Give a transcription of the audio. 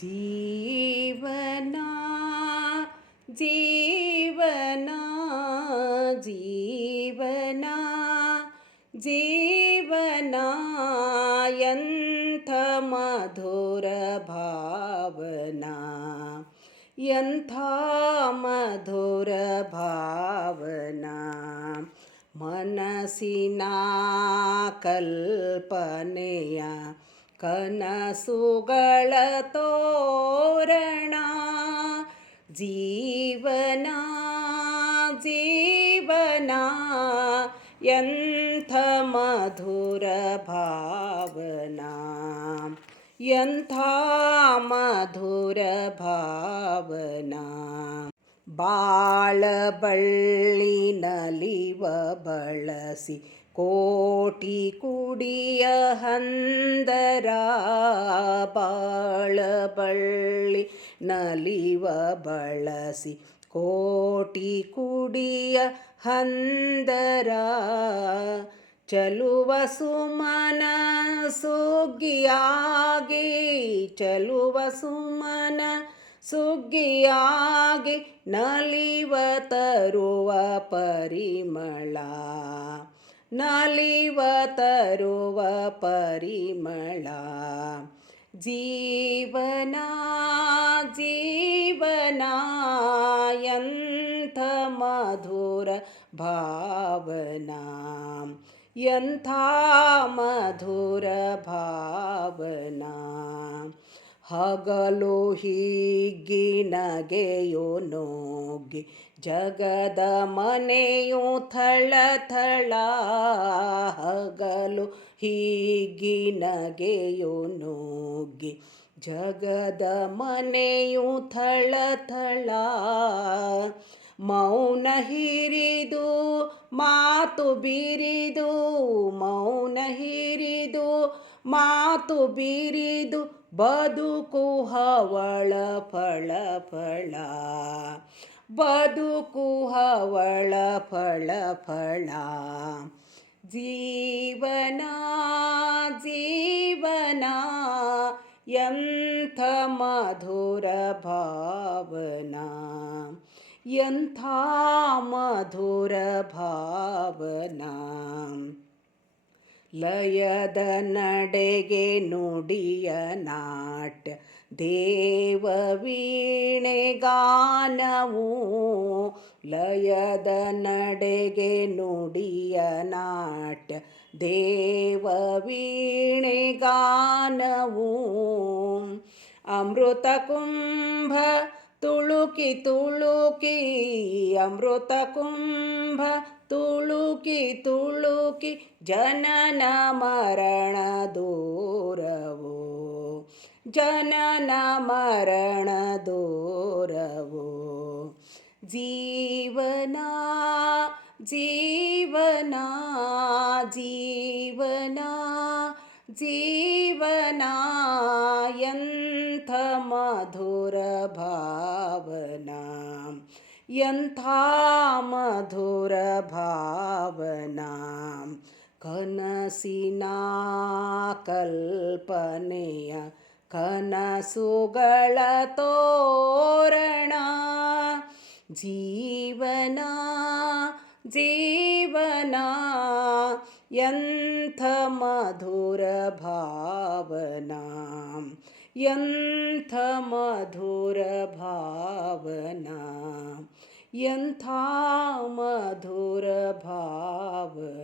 ಜೀವನ ಜೀವನ ಜೀವನ ಜೀವನ ಎಂಥ ಮಧುರ ಭಾವನಾ ಎಂಥ ಮಧುರ ಭಾವನಾ ಮನಸ್ಸಿನ ಕಲ್ಪನೆಯ ಕನಸುಗಳ ತೋರಣ ಜೀವನ ಜೀವನ ಎಂಥ ಮಧುರ ಭಾವನಾ ಎಂಥ ಮಧುರ ಭಾವನಾ ಬಾಳ ಬಳ್ಳಿ ನಲಿವ ಬಳಸಿ ಕೋಟಿ ಕುಡಿಯ ಹಂದರ ಬಾಳ ಬಳ್ಳಿ ನಲಿವ ಬಳಸಿ ಕೋಟಿ ಕುಡಿಯ ಹಂದರ ಚಲುವ ಸುಮನ ಸುಗ್ಗಿಯಾಗಿ ಚಲುವ ಸುಮನ ಸುಗ್ಗಿಯಾಗಿ ನಲಿವ ತರುವ ಪರಿಮಳ ನಲಿವ ತರುವ ಪರಿಮಳ ಜೀವನ ಜೀವನ ಎಂಥ ಮಧುರ ಭಾವನಾ ಎಂಥ ಮಧುರ ಭಾವನಾ ಹಗಲು ಹೀಗಿ ನಗೆಯೋ ನೋಗಿ ಜಗದ ಮನೆಯು ಥಳಥಳ ಹಗಲು ಹೀಗಿ ನಗೆಯೋ ನೋಗಿ ಜಗದ ಮನೆಯು ಥಳಥಳ ಮೌನ ಹಿರಿದು ಮಾತು ಬಿರಿದು ಮೌನ ಹಿರಿದು ಮಾತು ಬಿರಿದು ಬದುಕು ಹವಳ ಫಳ ಫಳ ಬದುಕು ಹವಳ ಫಳ ಫಳ ಜೀವನ ಜೀವನ ಎಂಥ ಮಧುರ ಭಾವನಾ ಎಂಥ ಮಧುರ ಭಾವನಾ ಲಯದ ನಡೆಗೆ ನುಡಿಯ ನಾಟ್ಯ ದೇವ ವೀಣೆ ಗಾನವು ಲಯದ ನಡೆಗೆ ನುಡಿಯ ನಾಟ್ಯ ದೇವ ವೀಣೆ ಗಾನವು ಅಮೃತ ಕುಂಭ ತುಳುಕಿ ತುಳುಕಿ ಅಮೃತ ಕುಂಭ ತುಳುಕಿ ತುಳುಕಿ ಜನನ ಮರಣ ದೂರವು ಜನನ ಮರಣ ದೂರವು ಜೀವನ ಜೀವನ ಜೀವನ ಜೀವನ ಎಂಥ ಮಧುರ ಭಾವನಾ ಎಂಥ ಮಧುರ ಭಾವನಾ ಕನಸಿನ ಕಲ್ಪನೆಯ ಕನಸುಗಳ ತೋರಣ ಜೀವನ ಜೀವನ ಎಂಥ ಮಧುರ ಭಾವನಾ ಎಂಥ ಮಧುರ ಭಾವನಾ ಎಂಥ ಮಧುರ ಭಾವನಾ.